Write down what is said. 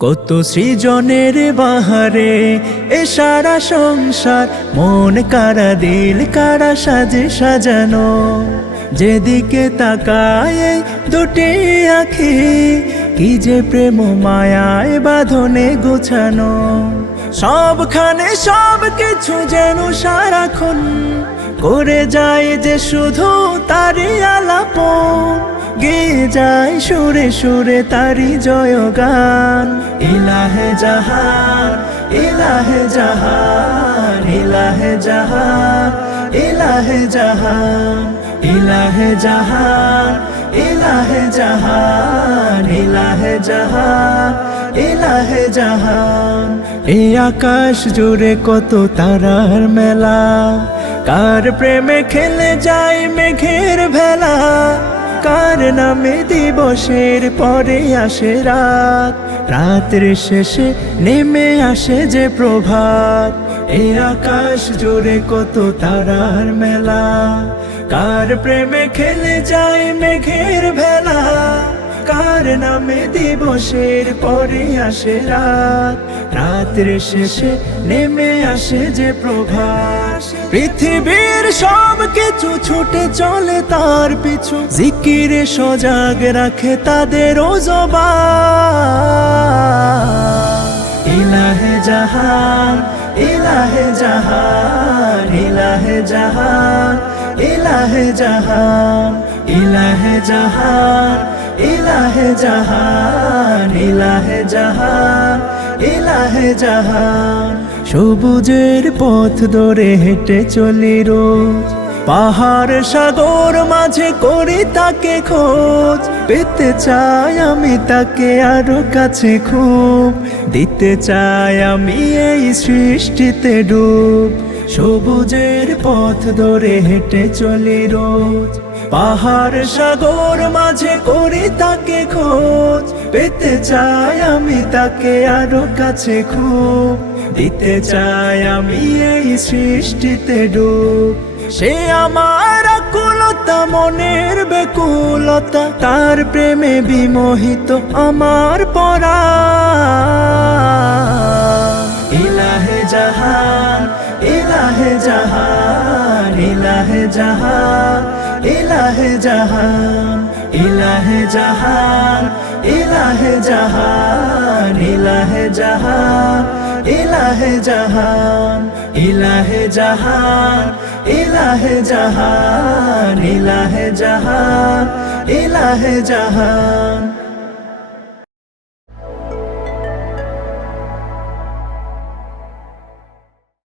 কত সৃজনের বাহারে এ সারা সংসার, মন কারা দিল কারা সাজে সাজানো। যেদিকে তাকায় এই দুটি আঁখি, কি যে প্রেম মায়ায় বাঁধনে গোছানো। সবখানে সব কিছু যেন সারাক্ষণ করে যায় যে শুধু তারই আলাপন। গেয়ে যায় সুরে সুরে তারি জয়গান। ইলাহে জাহান, ইলাহে জাহান, ইলাহে জাহান, ইলাহে জাহান, ইলাহে জাহান, ইলাহে জাহান, ইলাহে জাহান, ইলাহে জাহান। এই আকাশ জুড়ে কত তারার মেলা, কার প্রেমে খেলে যায় মেঘের ভেলা। কার নামে দিবসের পরে আসে রাত, রাতের শেষে নেমে আসে যে প্রভাত। এই আকাশ জুড়ে কত তারার মেলা, কার প্রেমে খেলে যায় মেঘের ভেলা। কার নামে দিবসের পরে আসে রাত, রাতের শেষে নেমে আসে যে প্রভাত। পৃথিবীর সব কিছু ছুটে চলে তার পিছু, জিকিরে সজাগ রাখে তাদের জবান। ইলাহে জাহান, ইলাহে জাহান, ইলাহে জাহান, ইলাহে জাহান, ইলাহে জাহান, ইলাহে জাহান, ইলাহে জাহান, ইলাহে জাহান। সবুজের পথ ধরে হেঁটে চলি রোজ, পাহাড় সাগর মাঝে করি তাকে খোঁজ। পেতে চাই আমি তাকে আরো কাছে খুব, দিতে চাই আমি এই সৃষ্টিতে ডুব। সবুজের পথ ধরে হেঁটে চলি রোজ, পাহাড় সাগর মাঝে করি তাকে খোঁজ। পেতে চাই আমি তাকে আরো কাছে খুব, দিতে চাই আমি এই সৃষ্টিতে ডুব। সে আমার আকুলতা মনের বেকুলতা, তার প্রেমে বিমোহিত আমার পরাণ। ইলাহে জাহান, ইলাহে জাহান, ইলাহে জাহান, ইলাহে জাহান, ইলাহে জাহান, ইলাহে জাহান, ইলাহে জাহান, ইলাহে জাহান, ইলাহে জাহান, ইলাহে জাহান, ইলাহে জাহান, ইলাহে জাহান।